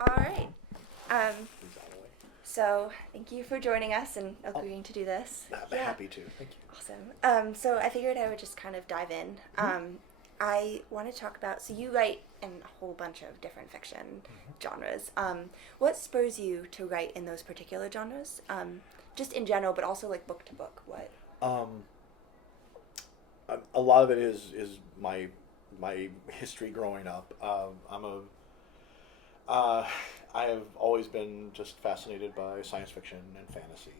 All right. Um, so thank you for joining us and agreeing to do this. I'm happy to. Thank you. Awesome. So I figured I would just kind of dive in. I want to talk about. So you write in a whole bunch of different fiction genres. What spurs you to write in those particular genres? Just in general, but also like book to book. What? Um, a lot of it is my history growing up. Uh, I have always been just fascinated by science fiction and fantasy,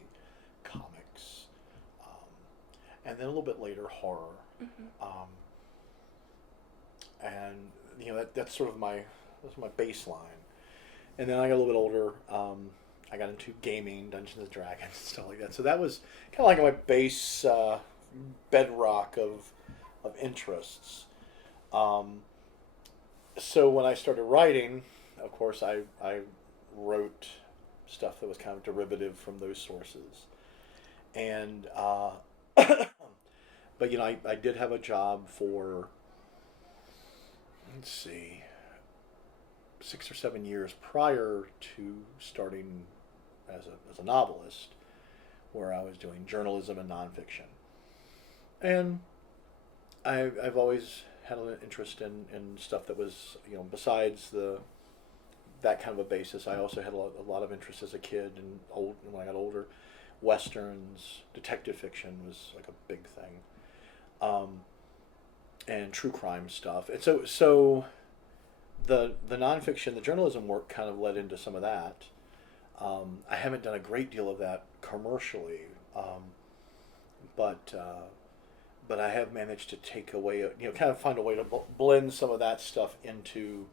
comics, and then a little bit later horror. Mm-hmm. Um, and that's sort of my baseline. And then I got a little bit older. I got into gaming, Dungeons and Dragons, and stuff like that. So that was kind of like my base bedrock of interests. Um, so when I started writing, of course, I wrote stuff that was kind of derivative from those sources. And but I did have a job for, let's see, 6 or 7 years prior to starting as a novelist, where I was doing journalism and nonfiction. And I've always had an interest in stuff that was, besides that kind of a basis. I also had a lot of interest as a kid and when I got older. Westerns, detective fiction was like a big thing, and true crime stuff. And so the nonfiction, the journalism work kind of led into some of that. I haven't done a great deal of that commercially, but but I have managed to take away, kind of find a way to blend some of that stuff into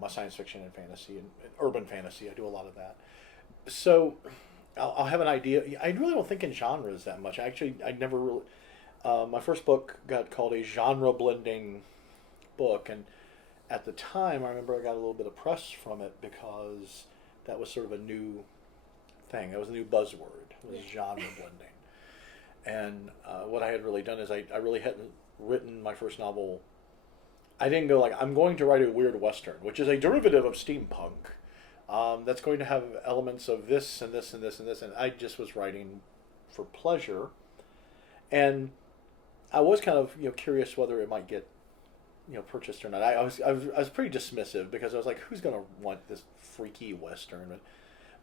my science fiction and fantasy and urban fantasy. I do a lot of that. So I'll have an idea. I really don't think in genres that much. I never really. My first book got called a genre blending book, and at the time, I remember I got a little bit of press from it because that was sort of a new thing. It was a new buzzword. It was genre blending. And what I had really done is I really hadn't written my first novel. I didn't go like, I'm going to write a weird Western, which is a derivative of steampunk. That's going to have elements of this and this and this and this. And I just was writing for pleasure. And I was kind of curious whether it might get purchased or not. I was pretty dismissive because I was like, who's going to want this freaky Western?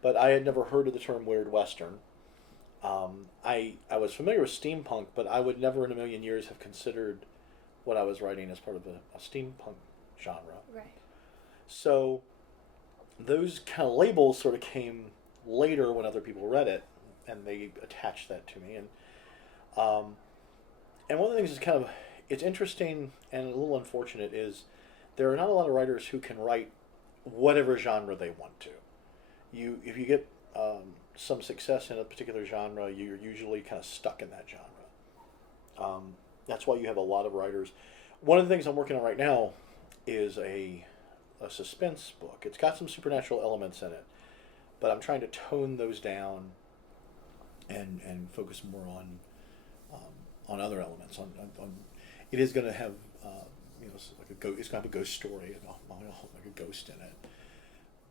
But I had never heard of the term weird Western. I was familiar with steampunk, but I would never in a million years have considered what I was writing as part of a steampunk genre. Right. So those kind of labels sort of came later when other people read it, and they attached that to me. And one of the things is kind of, it's interesting and a little unfortunate is there are not a lot of writers who can write whatever genre they want to. If you get some success in a particular genre, you're usually kind of stuck in that genre. That's why you have a lot of writers. One of the things I'm working on right now is a suspense book. It's got some supernatural elements in it, but I'm trying to tone those down and focus more on other elements. On it is going to have like a ghost. It's going to have a ghost story and like a ghost in it.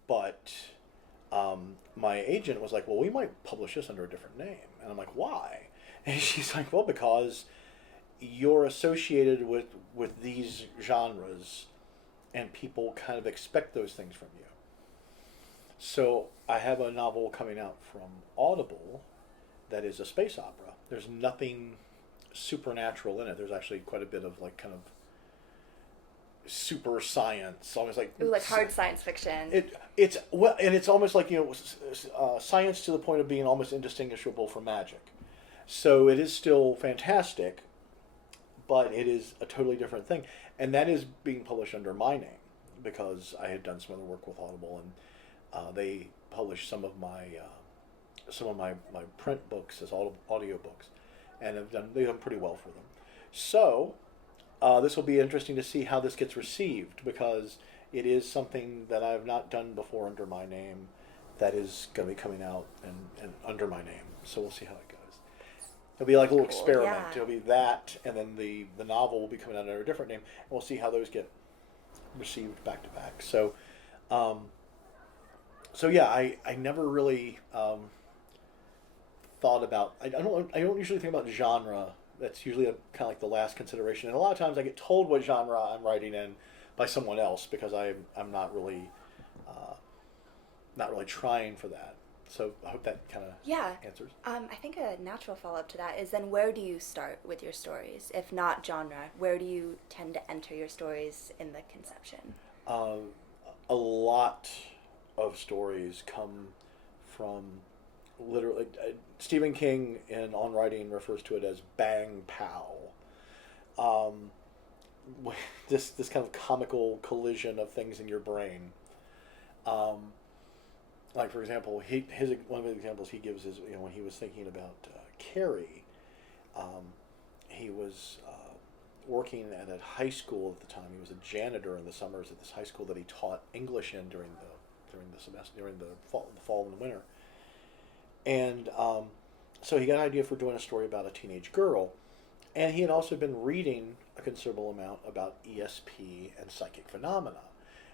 But my agent was like, "Well, we might publish this under a different name," and I'm like, "Why?" And she's like, "Well, because you're associated with these genres, and people kind of expect those things from you." So I have a novel coming out from Audible that is a space opera. There's nothing supernatural in it. There's actually quite a bit of like kind of super science, almost like Ooh, like hard science fiction. It's well, and it's almost like science to the point of being almost indistinguishable from magic. So it is still fantastic, but it is a totally different thing, and that is being published under my name because I had done some other work with Audible, and they published some of my print books as audio books, and they've done pretty well for them. So this will be interesting to see how this gets received because it is something that I have not done before under my name that is going to be coming out and under my name. So we'll see how it goes. It'll be like a little experiment. Yeah. It'll be that, and then the novel will be coming out under a different name, and we'll see how those get received back to back. So so yeah, I never really thought about. I don't usually think about genre. That's usually kind of like the last consideration. And a lot of times I get told what genre I'm writing in by someone else because I'm uh, not really trying for that. So I hope that kind of Yeah. answers. I think a natural follow up to that is then where do you start with your stories? If not genre, where do you tend to enter your stories in the conception? Um, a lot of stories come from literally. Stephen King in On Writing refers to it as bang pow. Um, this kind of comical collision of things in your brain. Um, like for example, his one of the examples he gives is when he was thinking about Carrie, um, he was working at a high school at the time. He was a janitor in the summers at this high school that he taught English in during the semester during the fall and the winter. And so he got an idea for doing a story about a teenage girl, and he had also been reading a considerable amount about ESP and psychic phenomena.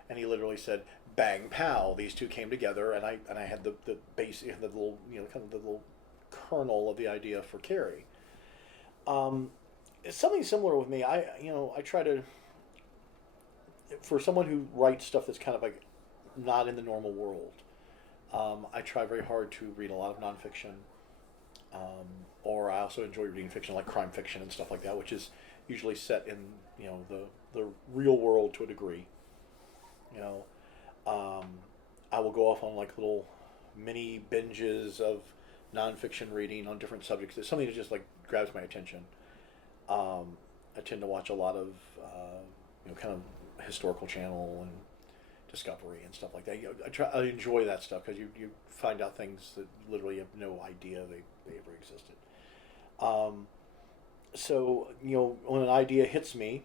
And he literally said, "Bang pow!" These two came together, and I had the base, the little kind of the little kernel of the idea for Carrie. It's something similar with me. I try to, for someone who writes stuff that's kind of like not in the normal world. I try very hard to read a lot of nonfiction, or I also enjoy reading fiction like crime fiction and stuff like that, which is usually set in the real world to a degree. You know, um, I will go off on like little mini binges of nonfiction reading on different subjects. It's something that just like grabs my attention. I tend to watch a lot of kind of historical channel and Discovery and stuff like that. I enjoy that stuff because you find out things that literally have no idea they ever existed. Um, so when an idea hits me,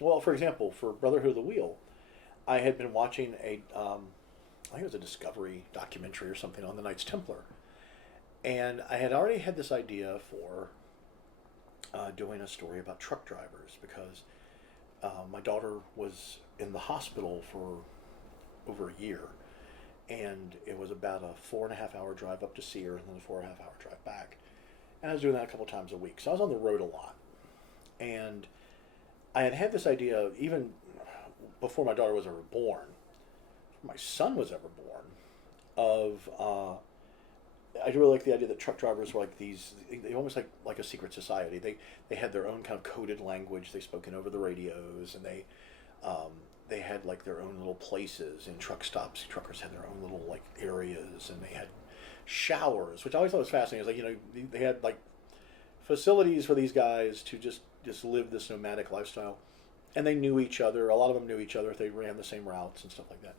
well, for example, for Brotherhood of the Wheel, I had been watching I think it was a Discovery documentary or something on the Knights Templar, and I had already had this idea for doing a story about truck drivers because my daughter was in the hospital for over a year, and it was about a 4.5 hour drive up to see her and then a 4.5 hour drive back, and I was doing that a couple times a week, so I was on the road a lot, and I had this idea even before my daughter was ever born, before my son was ever born, of I really like the idea that truck drivers were like they almost like a secret society. They had their own kind of coded language they spoke in over the radios, and they had like their own little places in truck stops. Truckers had their own little like areas, and they had showers, which I always thought was fascinating. It was like they had like facilities for these guys to just live this nomadic lifestyle, and they knew each other. A lot of them knew each other if they ran the same routes and stuff like that.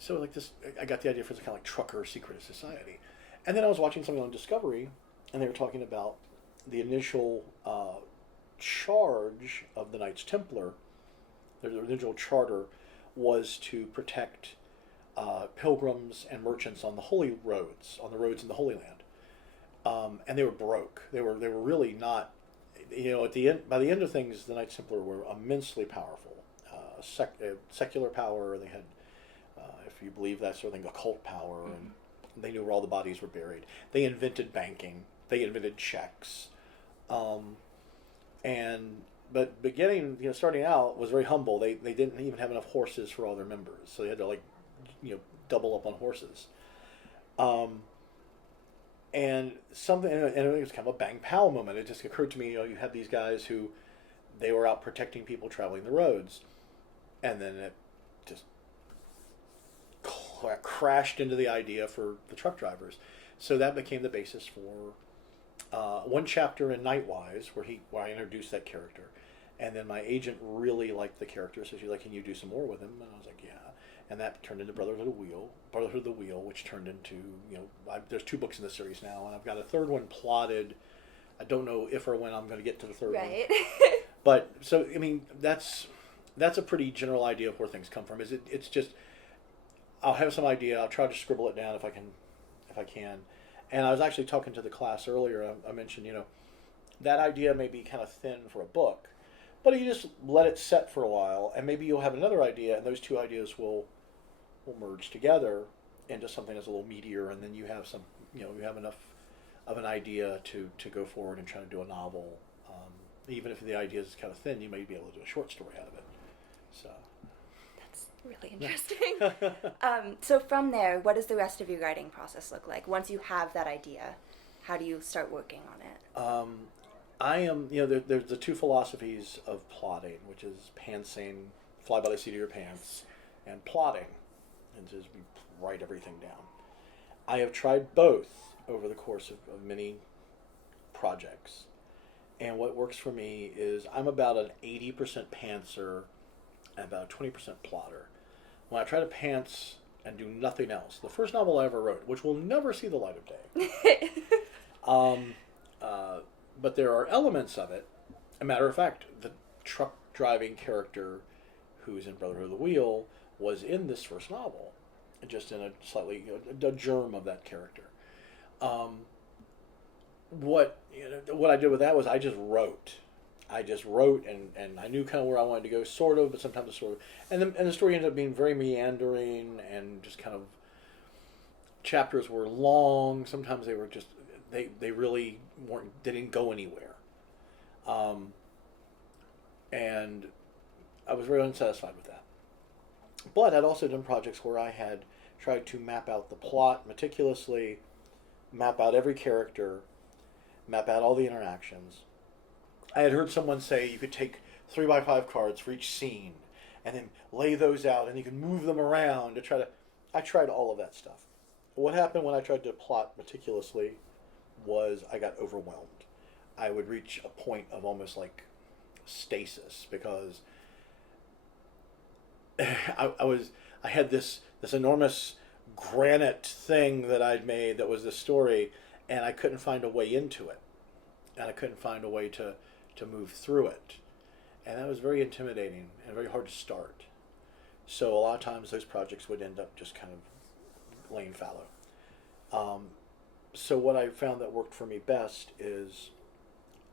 So like this, I got the idea for this kind of like trucker secret society. And then I was watching something on Discovery, and they were talking about the initial charge of the Knights Templar. Their original charter was to protect pilgrims and merchants on the holy roads, on the roads in the Holy Land. And they were broke. They were really not. At the end, by the end of things, the Knights Templar were immensely powerful. Secular power. They had, if you believe that sort of thing, occult power, and they knew where all the bodies were buried. They invented banking. They invented checks, but beginning, starting out was very humble. They didn't even have enough horses for all their members, so they had to double up on horses. And it was kind of a bang pow moment. It just occurred to me, you had these guys who they were out protecting people traveling the roads, and then it just crashed into the idea for the truck drivers. So that became the basis for one chapter in Nightwise where I introduced that character. And then my agent really liked the character, so she's like, "Can you do some more with him?" And I was like, "Yeah." And that turned into Brotherhood of the Wheel, which turned into, there's 2 books in the series now, and I've got a third one plotted. I don't know if or when I'm going to get to the third one. Right. But so that's a pretty general idea of where things come from. It's just I'll have some idea. I'll try to scribble it down if I can. And I was actually talking to the class earlier. I mentioned, that idea may be kind of thin for a book, but you just let it set for a while, and maybe you'll have another idea, and those 2 ideas will merge together, into something that's a little meatier, and then you have some, you have enough of an idea to go forward and try to do a novel. Even if the idea is kind of thin, you may be able to do a short story out of it. So that's really interesting. So from there, what does the rest of your writing process look like? Once you have that idea, how do you start working on it? I am, there's the two philosophies of plotting, which is pantsing, fly by the seat of your pants, and plotting, and just write everything down. I have tried both over the course of many projects, and what works for me is I'm about an 80% pantser and about a 20% plotter. When I try to pants and do nothing else, the first novel I ever wrote, which will never see the light of day, but there are elements of it. A matter of fact, the truck driving character who's in Brotherhood of the Wheel was in this first novel, just in a slightly a germ of that character. What I did with that was I just wrote, and I knew kind of where I wanted to go, sort of, but sometimes it's sort of, and the story ended up being very meandering and just kind of, chapters were long. Sometimes they were just they really weren't, they didn't go anywhere, and I was very unsatisfied with that. But I'd also done projects where I had tried to map out the plot meticulously, map out every character, map out all the interactions. I had heard someone say you could take 3x5 cards for each scene and then lay those out and you can move them around to try to... I tried all of that stuff. What happened when I tried to plot meticulously was I got overwhelmed. I would reach a point of almost like stasis because I had this enormous granite thing that I'd made that was the story, and I couldn't find a way into it, and I couldn't find a way to move through it, and that was very intimidating and very hard to start. So a lot of times those projects would end up just kind of laying fallow. So what I found that worked for me best is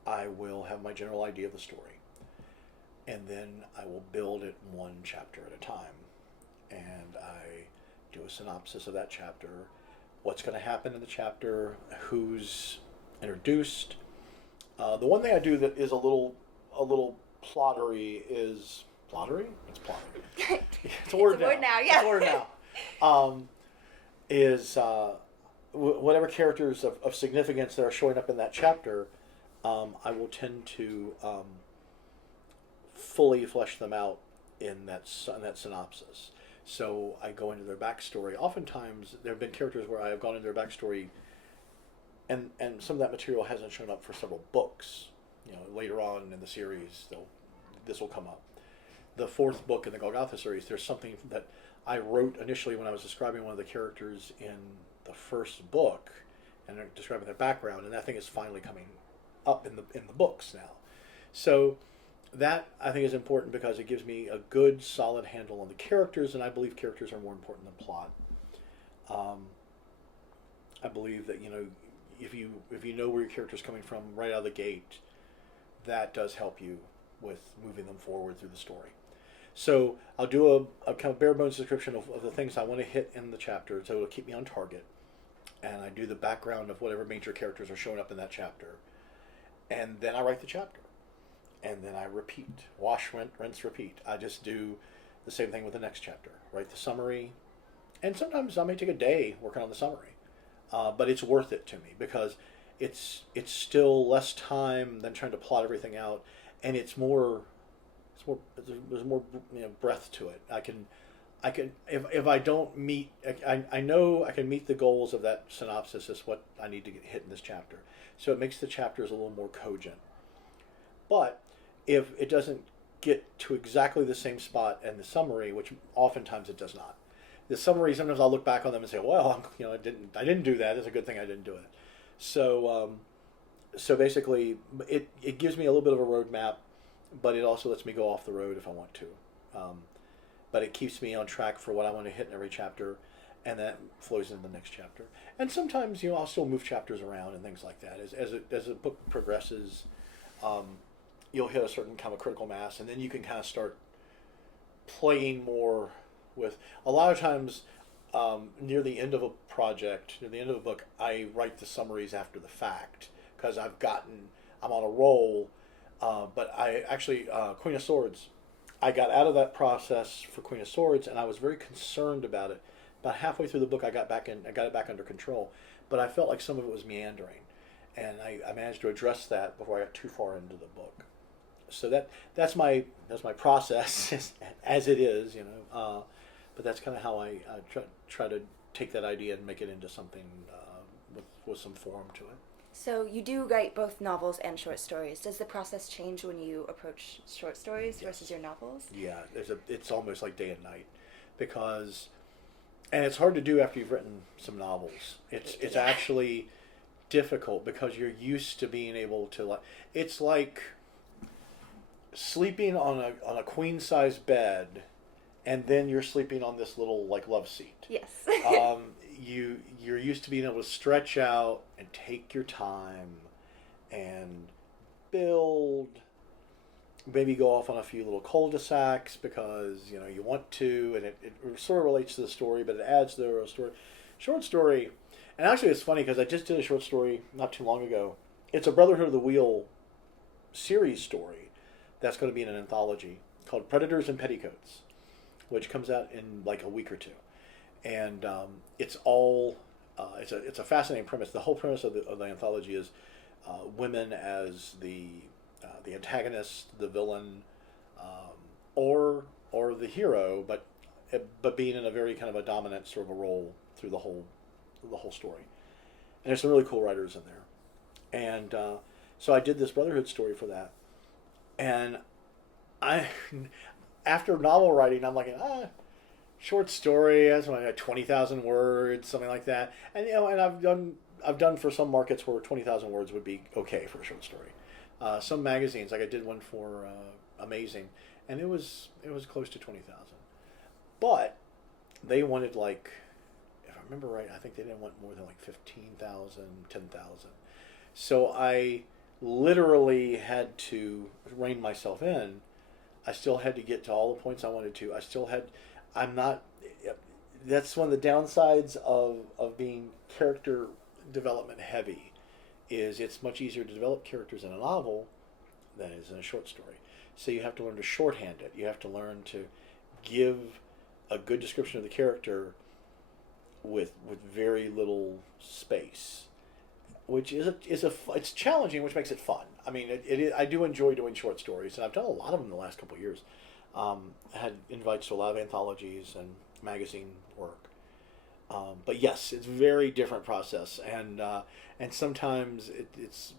I will have my general idea of the story, and then I will build it one chapter at a time, and I do a synopsis of that chapter, what's going to happen in the chapter, who's introduced. The one thing I do that is a little plottery is plottery. It's plottery. It's a word now. Yeah. It's a word now. Is whatever characters of significance that are showing up in that chapter, I will tend to fully flesh them out in that synopsis. So I go into their backstory. Oftentimes, there have been characters where I have gone into their backstory, and some of that material hasn't shown up for several books. Later on in the series, this will come up. The fourth book in the Golgotha series, there's something that I wrote initially when I was describing one of the characters in the first book, and describing their background, and that thing is finally coming up in the books now. So that, I think, is important because it gives me a good, solid handle on the characters, and I believe characters are more important than plot. I believe that, if you know where your character's coming from right out of the gate, that does help you with moving them forward through the story. So I'll do a kind of bare bones description of the things I want to hit in the chapter, so it'll keep me on target. And I do the background of whatever major characters are showing up in that chapter. And then I write the chapter. And then I repeat. Wash, rinse, repeat. I just do the same thing with the next chapter. Write the summary. And sometimes I may take a day working on the summary. But it's worth it to me because it's still less time than trying to plot everything out. And there's more breadth to it. I can if I don't meet, I know I can meet the goals of that synopsis as what I need to hit in this chapter. So it makes the chapters a little more cogent. But if it doesn't get to exactly the same spot in the summary, which oftentimes it does not, the summary, sometimes I'll look back on them and say, well, I didn't do that. It's a good thing I didn't do it. So basically, it gives me a little bit of a roadmap, but it also lets me go off the road if I want to. But it keeps me on track for what I want to hit in every chapter, and that flows into the next chapter. And sometimes, I'll still move chapters around and things like that. As a book progresses, you'll hit a certain kind of critical mass, and then you can kind of start playing more with. A lot of times, near the end of a project, near the end of a book, I write the summaries after the fact because I'm on a roll. But I actually, Queen of Swords, I got out of that process for Queen of Swords, and I was very concerned about it. About halfway through the book, I got it back under control, but I felt like some of it was meandering, and I managed to address that before I got too far into the book. So that's my process as it is, but that's kind of how I try to take that idea and make it into something with some form to it. So you do write both novels and short stories. Does the process change when you approach short stories versus your novels? Yeah, it's almost like day and night, because, and it's hard to do after you've written some novels. It's actually difficult because you're used to being able to it's like sleeping on a queen size bed, and then you're sleeping on this little love seat. Yes. You're used to being able to stretch out and take your time and build, maybe go off on a few little cul-de-sacs because you want to, and it sort of relates to the story, but it adds to the story. Short story, and actually it's funny because I just did a short story not too long ago. It's a Brotherhood of the Wheel series story that's going to be in an anthology called Predators and Petticoats, which comes out in a week or two. And it's all it's a fascinating premise. The whole premise of the anthology is women as the antagonist, the villain, or the hero, but being in a very kind of a dominant sort of a role through the whole story. And there's some really cool writers in there. And so I did this Brotherhood story for that. And after novel writing, I'm like, short story, that's like 20,000 words, something like that. And and I've done for some markets where 20,000 words would be okay for a short story. Some magazines, I did one for Amazing, and it was close to 20,000. But they wanted if I remember right, I think they didn't want more than 15,000, 10,000. So I literally had to rein myself in. I still had to get to all the points I wanted to. That's one of the downsides of being character development heavy, is it's much easier to develop characters in a novel than it is in a short story. So you have to learn to shorthand it. You have to learn to give a good description of the character with very little space, which it's challenging, which makes it fun. I mean, I do enjoy doing short stories, and I've done a lot of them in the last couple of years. Had invites to a lot of anthologies and magazine work. But yes, it's a very different process, and sometimes it's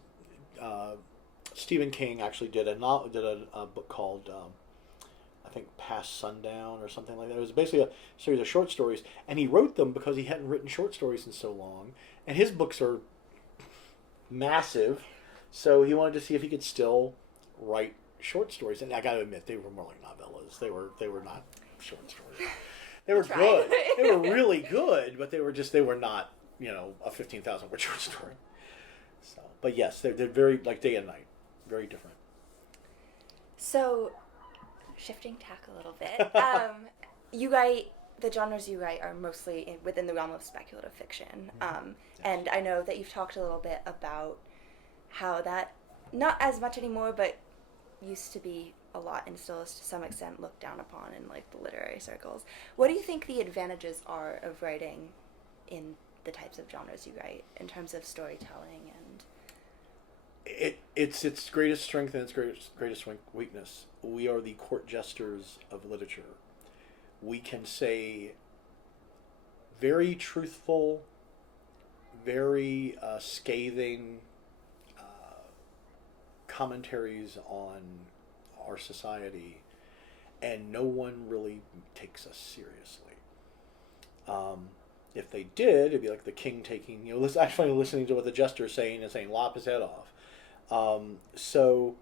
Stephen King actually did a book called I think Past Sundown or something like that. It was basically a series of short stories, and he wrote them because he hadn't written short stories in so long, and his books are massive, so he wanted to see if he could still write short stories. And I got to admit, they were more like novellas. They were not short stories. They were good. They were really good, but they were not a 15,000 word short story. So, but yes, they're very day and night, very different. So, shifting tack a little bit, you write, the genres you write are mostly within the realm of speculative fiction. And I know that you've talked a little bit about how that, not as much anymore, but used to be a lot and still is to some extent looked down upon in the literary circles. What do you think the advantages are of writing in the types of genres you write in terms of storytelling? And it's its greatest strength and its greatest weakness. We are the court jesters of literature. We can say very truthful, very scathing commentaries on our society, and no one really takes us seriously. If they did, it'd be like the king taking, actually listening to what the jester is saying and saying, lop his head off. So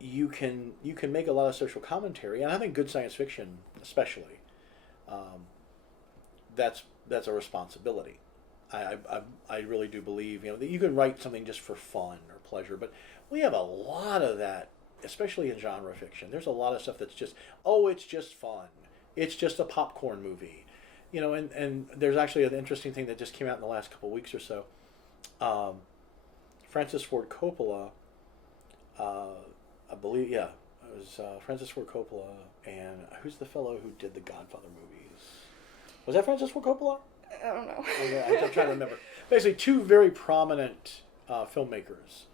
you can make a lot of social commentary, and I think good science fiction, especially, that's a responsibility. I really do believe that you can write something just for fun or pleasure, but we have a lot of that, especially in genre fiction. There's a lot of stuff that's just, it's just fun. It's just a popcorn movie. and there's actually an interesting thing that just came out in the last couple of weeks or so. Um, Francis Ford Coppola, I believe, yeah, it was Francis Ford Coppola, and who's the fellow who did the Godfather movies? Was that Francis Ford Coppola? I don't know. I'm trying to remember. Basically, two very prominent filmmakers.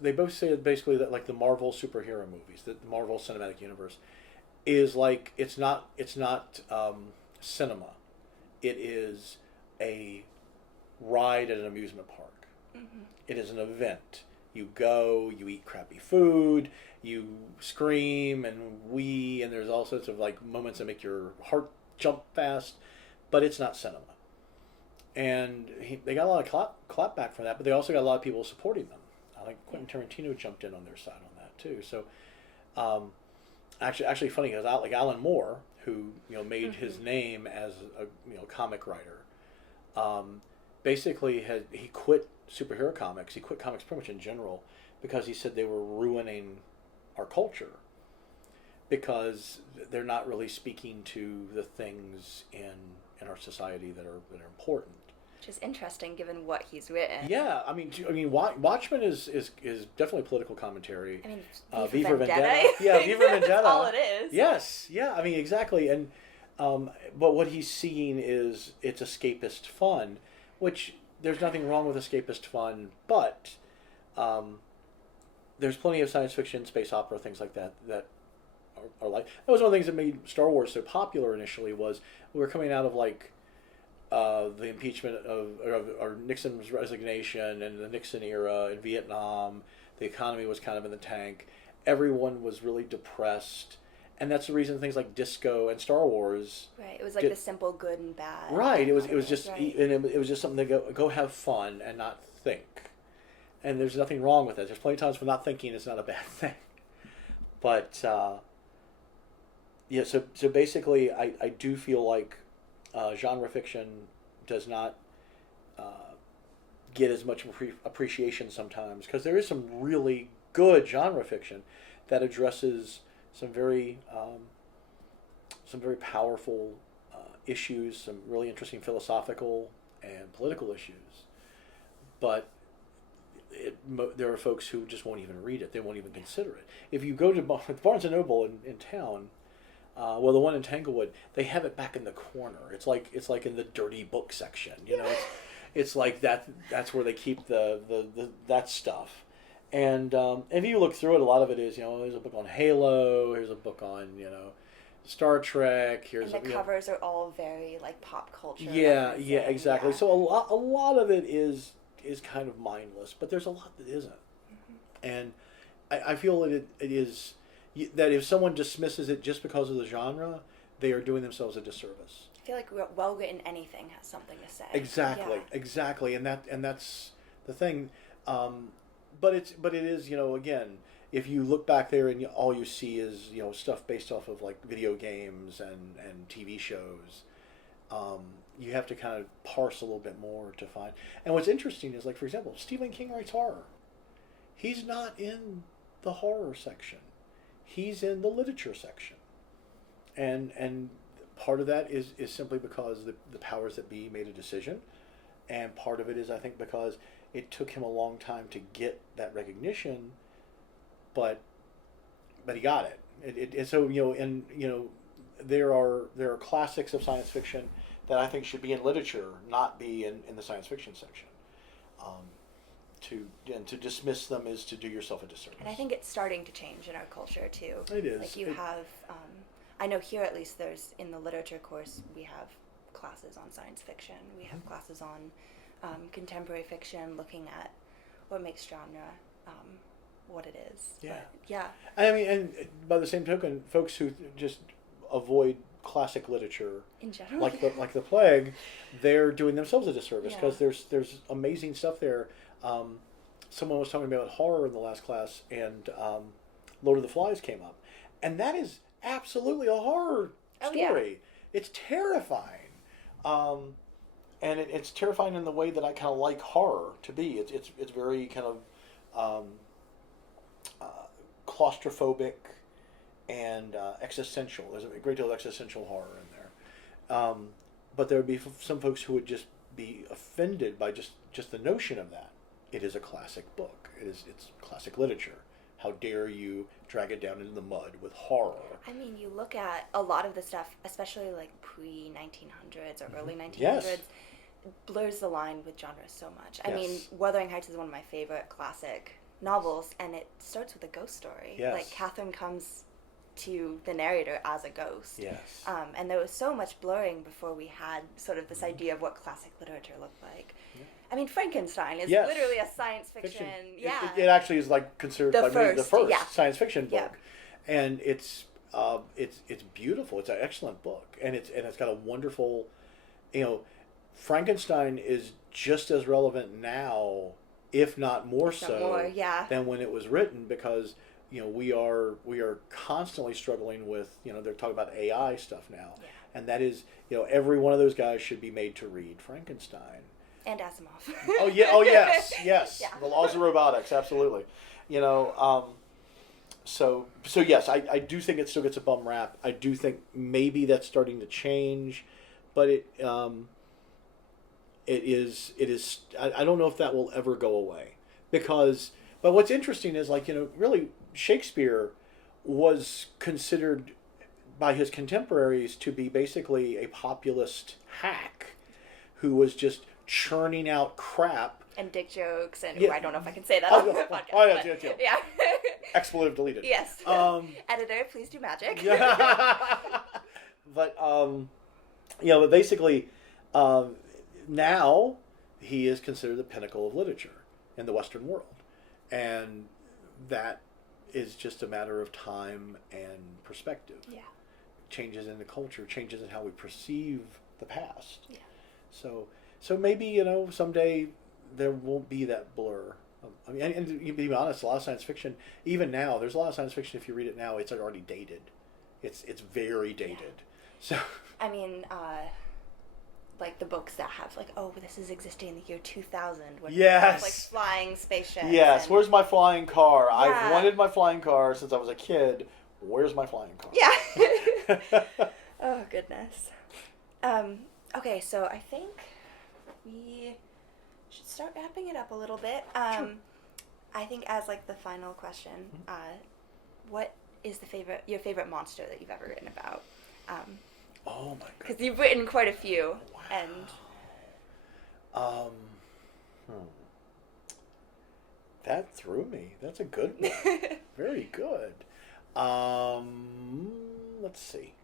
They both say basically that like the Marvel superhero movies, that the Marvel Cinematic Universe, is like it's not cinema. It is a ride at an amusement park. Mm-hmm. It is an event. You go, you eat crappy food, you scream and wee, and there's all sorts of like moments that make your heart jump fast, but it's not cinema. And they got a lot of clapback for that, but they also got a lot of people supporting them. Like Quentin Tarantino jumped in on their side on that too. So, actually funny because like Alan Moore, who made mm-hmm. his name as a comic writer, basically he quit superhero comics. He quit comics pretty much in general because he said they were ruining our culture because they're not really speaking to the things in our society that are important. Which is interesting, given what he's written. Yeah, I mean, Watchmen is definitely political commentary. I mean, V for Vendetta. Yeah, V for Vendetta. That's all it is. Yes, yeah, I mean exactly, and but what he's seeing is it's escapist fun, which there's nothing wrong with escapist fun, but there's plenty of science fiction, space opera, things like that are like. That was one of the things that made Star Wars so popular initially. Was we were coming out of like. The impeachment or Nixon's resignation and the Nixon era in Vietnam, the economy was kind of in the tank. Everyone was really depressed, and that's the reason things like disco and Star Wars. Right, it was like the simple good and bad. Right, it was just right. And it was just something to go have fun and not think. And there's nothing wrong with that. There's plenty of times when not thinking is not a bad thing. But yeah, so basically, I do feel like. Genre fiction does not get as much appreciation sometimes because there is some really good genre fiction that addresses some very powerful issues, some really interesting philosophical and political issues. But there are folks who just won't even read it; they won't even consider it. If you go to Barnes and Noble in town. Well, the one in Tanglewood, they have it back in the corner. It's like in the dirty book section. It's like that. That's where they keep the that stuff. And if you look through it, a lot of it is there's a book on Halo. Here's a book on Star Trek. Here's and the covers are all very like pop culture. Yeah, exactly. Yeah. So a lot of it is kind of mindless, but there's a lot that isn't. Mm-hmm. And I feel that it is. That if someone dismisses it just because of the genre, they are doing themselves a disservice. I feel like well-written anything has something to say. Exactly, and that's the thing. But it is again, if you look back there and all you see is stuff based off of like video games and TV shows, you have to kind of parse a little bit more to find. And what's interesting is like for example, Stephen King writes horror. He's not in the horror section. He's in the literature section, and part of that is simply because the powers that be made a decision, and part of it is I think because it took him a long time to get that recognition, but he got it. And so there are classics of science fiction that I think should be in literature, not be in the science fiction section. To dismiss them is to do yourself a disservice. And I think it's starting to change in our culture too. It is. Like you have, I know here at least there's in the literature course we have classes on science fiction. We have classes on contemporary fiction, looking at what makes genre what it is. Yeah. But, yeah. I mean, and by the same token, folks who just avoid classic literature in general, like the plague, they're doing themselves a disservice because there's amazing stuff there. Someone was talking about horror in the last class, and Lord of the Flies came up, and that is absolutely a horror story. Yeah. It's terrifying, and it's terrifying in the way that I kind of like horror to be. It's very kind of claustrophobic and existential. There's a great deal of existential horror in there. But there would be some folks who would just be offended by just the notion of that. It is a classic book. It's classic literature. How dare you drag it down into the mud with horror? I mean, you look at a lot of the stuff, especially like pre-1900s or early 1900s, Yes. blurs the line with genres so much. I Yes. mean, Wuthering Heights is one of my favorite classic novels, and it starts with a ghost story. Yes. Like, Catherine comes to the narrator as a ghost. Yes. And there was so much blurring before we had sort of this idea of what classic literature looked like. Yeah. I mean, Frankenstein is Yes. literally a science fiction. Yeah. It actually is like considered The by many the first, first yeah. science fiction book, Yeah. and it's beautiful. It's an excellent book, and it's got a wonderful, Frankenstein is just as relevant now, if not more so, yeah. than when it was written, because we are constantly struggling with they're talking about AI stuff now, Yeah. and that is every one of those guys should be made to read Frankenstein. And Asimov. Oh yeah! Oh yes! Yes. Yeah. The laws of robotics, absolutely. So yes, I do think it still gets a bum rap. I do think maybe that's starting to change, but it is. I don't know if that will ever go away, but what's interesting is really Shakespeare was considered by his contemporaries to be basically a populist hack who was just churning out crap. And dick jokes, and Yeah. I don't know if I can say that Oh, on the yeah. podcast. Oh, yeah, but yeah. yeah. Expletive deleted. Yes. Editor, please do magic. But but basically, now he is considered the pinnacle of literature in the Western world, and that is just a matter of time and perspective. Yeah. Changes in the culture, changes in how we perceive the past. Yeah. So maybe someday there won't be that blur. I mean, and to be honest, a lot of science fiction, even now, there's a lot of science fiction. If you read it now, it's already dated. It's very dated. Yeah. So I mean, like the books that have like, oh, this is existing in the year 2000. When Yes. like flying spaceships. yes, and- where's my flying car? Yeah. I've wanted my flying car since I was a kid. Where's my flying car? Yeah. Oh goodness. Okay, so I think we should start wrapping it up a little bit. Sure. I think as like the final question, what is your favorite monster that you've ever written about? Oh my god. Because you've written quite a few, Wow. and That threw me. That's a good one. Very good. Let's see.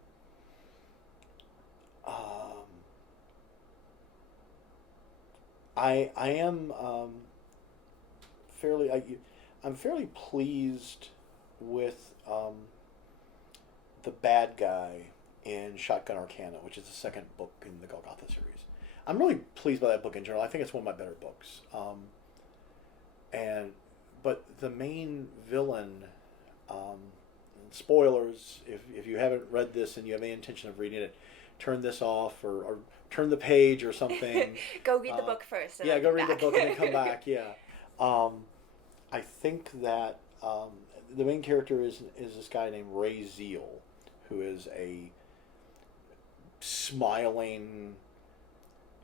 I am I'm fairly pleased with the bad guy in Shotgun Arcana, which is the second book in the Golgotha series. I'm really pleased by that book in general. I think it's one of my better books. But the main villain, spoilers, if you haven't read this and you have any intention of reading it, turn this off or turn the page or something. Go read the book first. And Yeah, then go come read back. the book and then come back. Yeah. I think that the main character is this guy named Ray Zeal, who is a smiling,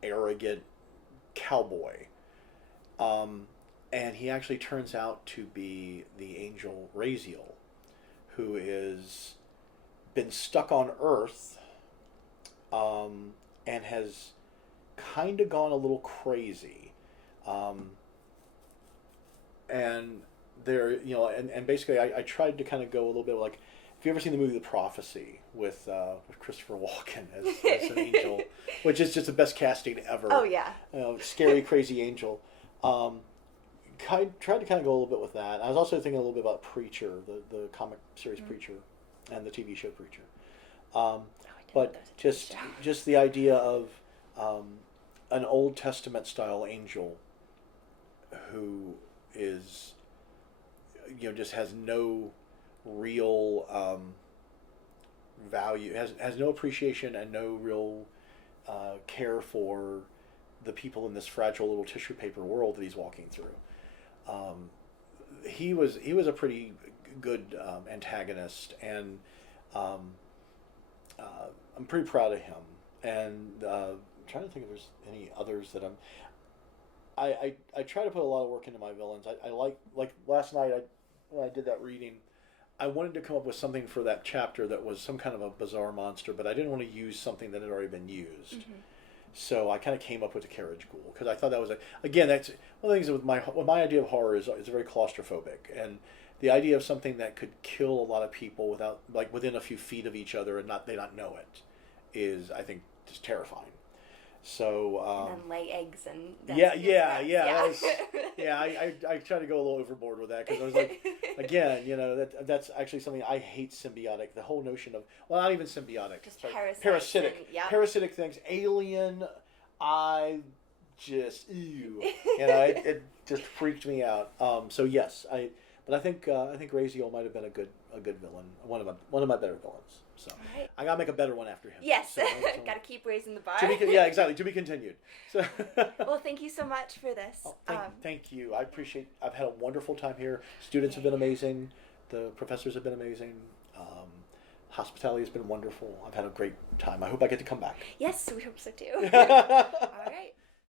arrogant cowboy. And he actually turns out to be the angel Raziel, who is been stuck on Earth, and has kind of gone a little crazy, and there, and basically, I tried to kind of go a little bit like, have you ever seen the movie The Prophecy with Christopher Walken as an angel, which is just the best casting ever? Oh yeah. Scary, crazy angel. Tried to kind of go a little bit with that. I was also thinking a little bit about Preacher, the comic series Preacher, and the TV show Preacher. But just the idea of an Old Testament style angel who is, just has no real value, has no appreciation and no real care for the people in this fragile little tissue paper world that he's walking through. He was a pretty good antagonist, and I'm pretty proud of him. and I'm trying to think if there's any others that I try to put a lot of work into my villains. I like last night when I did that reading, I wanted to come up with something for that chapter that was some kind of a bizarre monster, but I didn't want to use something that had already been used. Mm-hmm. So I kind of came up with a carriage ghoul because I thought that was again, that's one of the things with my idea of horror is very claustrophobic, and the idea of something that could kill a lot of people without, like, within a few feet of each other and they not know it is, I think, just terrifying. So and then lay eggs and I try to go a little overboard with that because I was like, again, that's actually something I hate. Symbiotic, the whole notion of, well, not even symbiotic, just parasitic things, alien. I just it just freaked me out. So yes, but I think Raziel might have been a good villain, one of my better villains. So right. I gotta make a better one after him. Yes, so gotta keep raising the bar. Exactly. To be continued. So well, thank you so much for this. Thank you. I've had a wonderful time here. Students have been amazing. The professors have been amazing. Hospitality has been wonderful. I've had a great time. I hope I get to come back. Yes, we hope so too. All right.